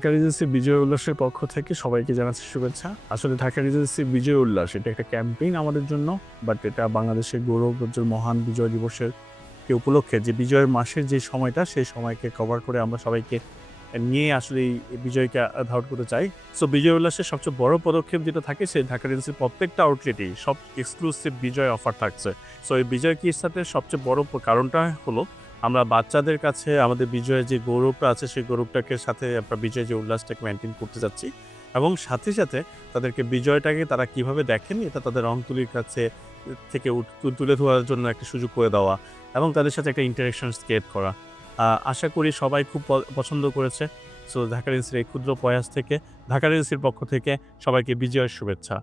Dhaka regency বিজয় উল্লাসের পক্ষ থেকে সবাইকে জানাচ্ছি শুভেচ্ছা। আসলে ঢাকা রিজেন্সি বিজয় উল্লাস এটা একটা ক্যাম্পেইন আমাদের জন্য, বাট এটা বাংলাদেশের গৌরব উজ্জ্বল মহান বিজয় দিবসের উপলক্ষে যে বিজয়ের মাসের যে সময়টা, সেই সময়কে কভার করে আমরা সবাইকে নিয়ে আসলে এই বিজয়কে ধারণ করতে চাই। সো বিজয় উল্লাসের সবচেয়ে বড় পদক্ষেপ যেটা থাকে, সেই ঢাকা রিজেন্সির প্রত্যেকটা আউটলেটেই সব এক্সক্লুসিভ বিজয় অফার থাকছে। সো এই বিজয় কিটসটাতে সবচেয়ে বড় কারণটা হলো আমরা বাচ্চাদের কাছে আমাদের বিজয়ের যে গৌরবটা আছে, সেই গৌরবটাকে সাথে আমরা বিজয়ের যে উল্লাসটাকে মেনটেন করতে যাচ্ছি, এবং সাথে সাথে তাদেরকে বিজয়টাকে তারা কিভাবে দেখেন এটা তাদের রং তুলির কাছে থেকে তুলে ধরার জন্য একটা সুযোগ করে দেওয়া, এবং তাদের সাথে একটা ইন্টারেকশন ক্রিয়েট করা। আশা করি সবাই খুব পছন্দ করেছে। সো ঢাকা রিজেন্সির এই ক্ষুদ্র প্রয়াস থেকে, ঢাকা রিজেন্সির পক্ষ থেকে সবাইকে বিজয়ের শুভেচ্ছা।